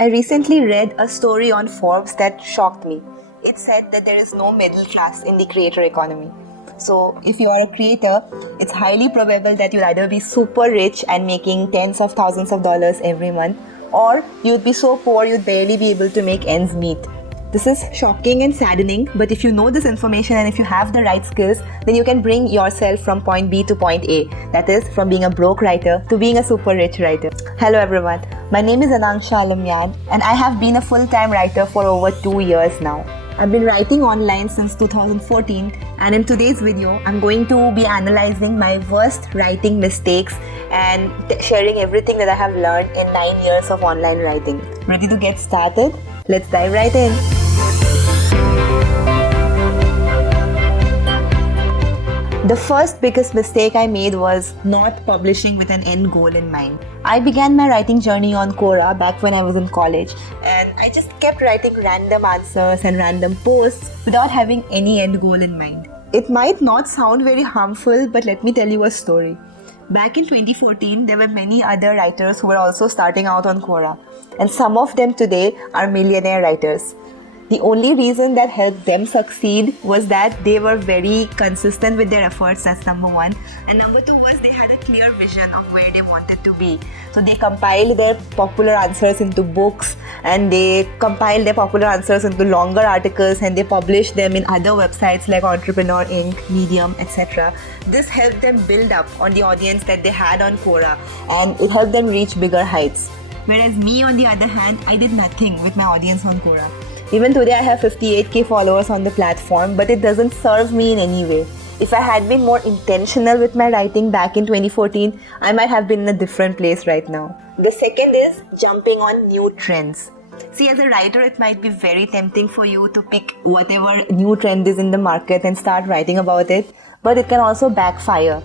I recently read a story on Forbes that shocked me. It said that there is no middle class in the creator economy. So, if you are a creator, it's highly probable that you'll either be super rich and making tens of thousands of dollars every month, or you'd be so poor you'd barely be able to make ends meet. This is shocking and saddening, but if you know this information and if you have the right skills, then you can bring yourself from point B to point A. That is, from being a broke writer to being a super rich writer. Hello everyone, my name is Anansha Alamyan and I have been a full-time writer for over 2 years now. I've been writing online since 2014, and in today's video, I'm going to be analyzing my worst writing mistakes and sharing everything that I have learned in 9 years of online writing. Ready to get started? Let's dive right in. The first biggest mistake I made was not publishing with an end goal in mind. I began my writing journey on Quora back when I was in college, and I just kept writing random answers and random posts without having any end goal in mind. It might not sound very harmful, but let me tell you a story. Back in 2014, there were many other writers who were also starting out on Quora, and some of them today are millionaire writers. The only reason that helped them succeed was that they were very consistent with their efforts, that's number one. And number two was they had a clear vision of where they wanted to be. So they compiled their popular answers into books, and they compiled their popular answers into longer articles, and they published them in other websites like Entrepreneur Inc., Medium, etc. This helped them build up on the audience that they had on Quora, and it helped them reach bigger heights. Whereas me, on the other hand, I did nothing with my audience on Quora. Even today I have 58k followers on the platform, but it doesn't serve me in any way. If I had been more intentional with my writing back in 2014, I might have been in a different place right now. The second is jumping on new trends. See, as a writer, it might be very tempting for you to pick whatever new trend is in the market and start writing about it, but it can also backfire.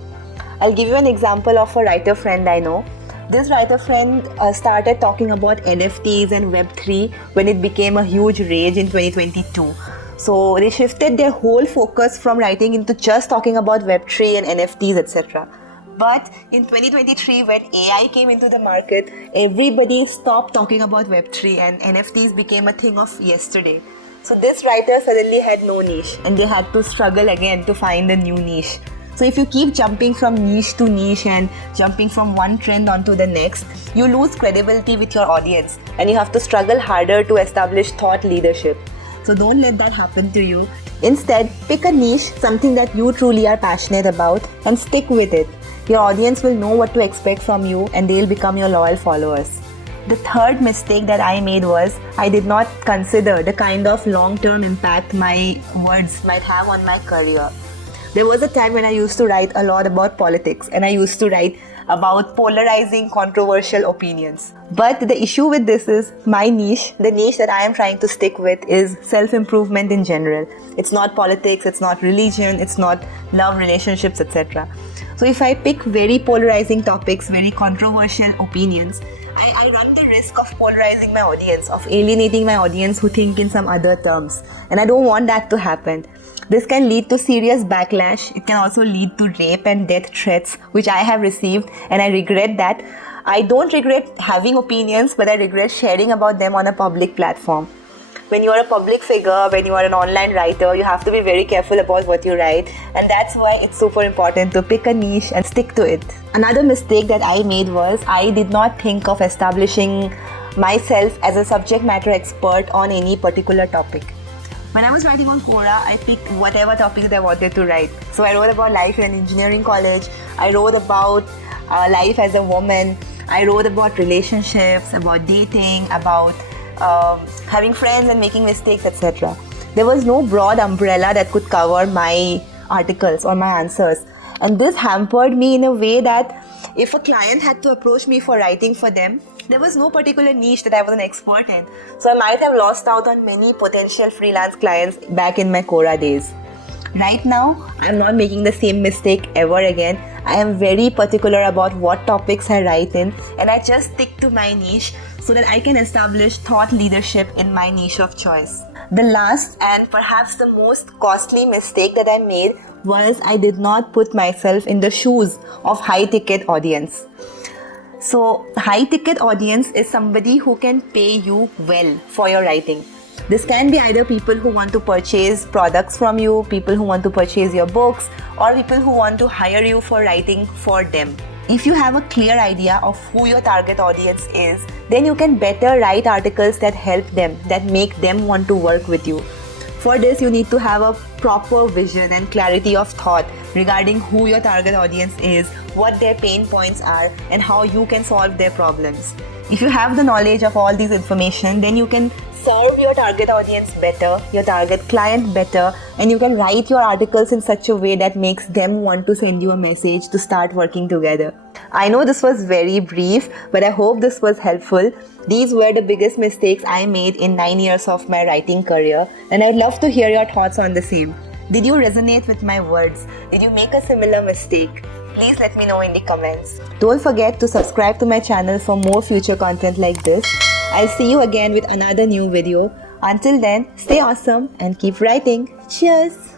I'll give you an example of a writer friend I know. This writer friend started talking about NFTs and Web3 when it became a huge rage in 2022. So they shifted their whole focus from writing into just talking about Web3 and NFTs, etc. But in 2023, when AI came into the market, everybody stopped talking about Web3 and NFTs became a thing of yesterday. So this writer suddenly had no niche, and they had to struggle again to find a new niche. So if you keep jumping from niche to niche and jumping from one trend onto the next, you lose credibility with your audience, and you have to struggle harder to establish thought leadership. So don't let that happen to you. Instead, pick a niche, something that you truly are passionate about, and stick with it. Your audience will know what to expect from you, and they'll become your loyal followers. The third mistake that I made was I did not consider the kind of long-term impact my words might have on my career. There was a time when I used to write a lot about politics, and I used to write about polarizing, controversial opinions. But the issue with this is my niche, the niche that I am trying to stick with, is self-improvement in general. It's not politics, it's not religion, it's not love, relationships, etc. So if I pick very polarizing topics, very controversial opinions, I run the risk of polarizing my audience, of alienating my audience who think in some other terms. And I don't want that to happen. This can lead to serious backlash. It can also lead to rape and death threats, which I have received, and I regret that. I don't regret having opinions, but I regret sharing about them on a public platform. When you are a public figure, when you are an online writer, you have to be very careful about what you write, and that's why it's super important to pick a niche and stick to it. Another mistake that I made was I did not think of establishing myself as a subject matter expert on any particular topic. When I was writing on Quora, I picked whatever topics I wanted to write. So I wrote about life in engineering college, I wrote about life as a woman, I wrote about relationships, about dating, about having friends and making mistakes, etc. There was no broad umbrella that could cover my articles or my answers. And this hampered me in a way that if a client had to approach me for writing for them, there was no particular niche that I was an expert in. So I might have lost out on many potential freelance clients back in my Quora days. Right now, I'm not making the same mistake ever again. I am very particular about what topics I write in, and I just stick to my niche so that I can establish thought leadership in my niche of choice. The last and perhaps the most costly mistake that I made was I did not put myself in the shoes of high-ticket audience. So, high ticket audience is somebody who can pay you well for your writing. This can be either people who want to purchase products from you, people who want to purchase your books, or people who want to hire you for writing for them. If you have a clear idea of who your target audience is, then you can better write articles that help them, that make them want to work with you. For this, you need to have a proper vision and clarity of thought regarding who your target audience is, what their pain points are, and how you can solve their problems. If you have the knowledge of all these information, then you can serve your target audience better, your target client better, and you can write your articles in such a way that makes them want to send you a message to start working together. I know this was very brief, but I hope this was helpful. These were the biggest mistakes I made in 9 years of my writing career, and I'd love to hear your thoughts on the same. Did you resonate with my words? Did you make a similar mistake? Please let me know in the comments. Don't forget to subscribe to my channel for more future content like this. I'll see you again with another new video. Until then, stay awesome and keep writing. Cheers!